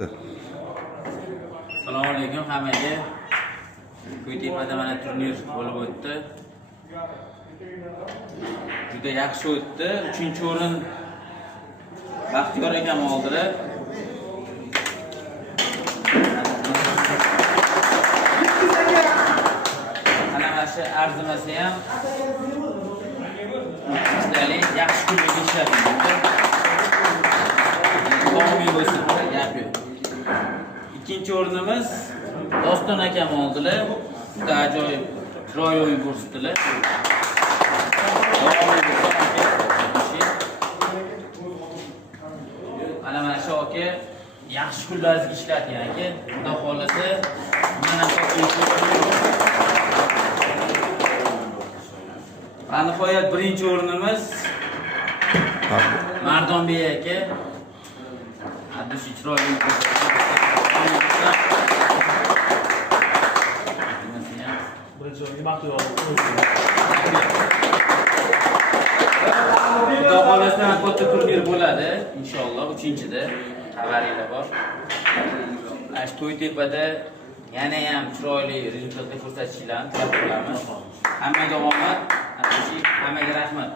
Assalomu alaykum hammaga. Ko'ytepada mana turnir bo'lib o'tdi. Juda yaxshi o'tdi. 3-o'rin Baxtiyor akam oldilar. Mana shu arzimasi ham sizlarga yaxshi kunga ishlab To'g'ri bo'lsin, gap yo'q. Ikkinchi o'rnimiz Doston akam oldilar. Juda ajoyib, chiroyli o'yin ko'rsatdilar. Mana shu aka yaxshi kunlarga ishlatgan aka. Xudo xolasa, mana nihoyat birinchi o'rnimiz Mardonbek aka. Hadisi chiroyli Xudo xolasa katta turnir bo'ladi inshaalloh 3-da xabaringlar bor. To'ytepada yana ham chiroyli rezultatlar ko'rsatishinglarni talab qilamiz. Hammaga omad, hammaga rahmat.